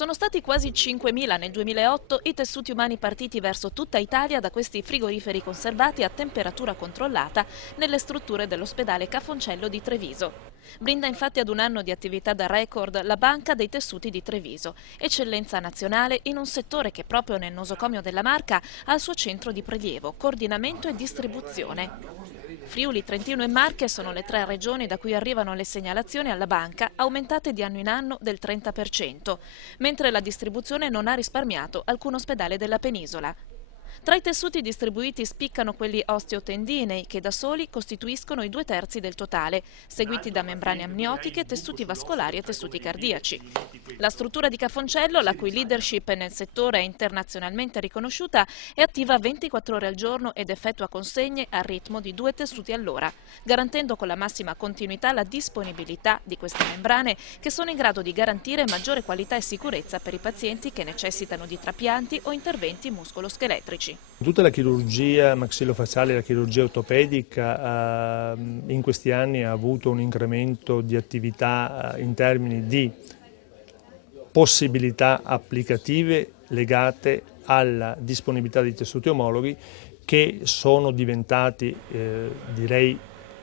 Sono stati quasi 5.000 nel 2008 i tessuti umani partiti verso tutta Italia da questi frigoriferi conservati a temperatura controllata nelle strutture dell'ospedale Cafoncello di Treviso. Brinda infatti ad un anno di attività da record la Banca dei Tessuti di Treviso, eccellenza nazionale in un settore che proprio nel nosocomio della Marca ha il suo centro di prelievo, coordinamento e distribuzione. Friuli, Trentino e Marche sono le tre regioni da cui arrivano le segnalazioni alla banca, aumentate di anno in anno del 30%, mentre la distribuzione non ha risparmiato alcun ospedale della penisola. Tra i tessuti distribuiti spiccano quelli osteotendinei, che da soli costituiscono i 2/3 del totale, seguiti da membrane amniotiche, tessuti vascolari e tessuti cardiaci. La struttura di Cafoncello, la cui leadership nel settore è internazionalmente riconosciuta, è attiva 24 ore al giorno ed effettua consegne al ritmo di 2 tessuti all'ora, garantendo con la massima continuità la disponibilità di queste membrane che sono in grado di garantire maggiore qualità e sicurezza per i pazienti che necessitano di trapianti o interventi muscoloscheletrici. Tutta la chirurgia maxillofacciale e la chirurgia ortopedica in questi anni ha avuto un incremento di attività in termini di possibilità applicative legate alla disponibilità di tessuti omologhi che sono diventati, direi,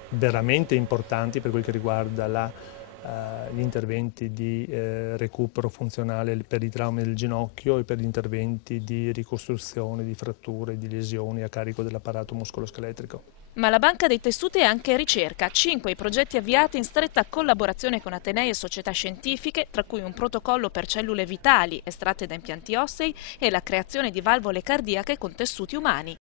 veramente importanti per quel che riguarda gli interventi di recupero funzionale per i traumi del ginocchio e per gli interventi di ricostruzione di fratture e di lesioni a carico dell'apparato muscoloscheletrico. Ma la Banca dei Tessuti è anche ricerca, 5 i progetti avviati in stretta collaborazione con atenei e società scientifiche, tra cui un protocollo per cellule vitali estratte da impianti ossei e la creazione di valvole cardiache con tessuti umani.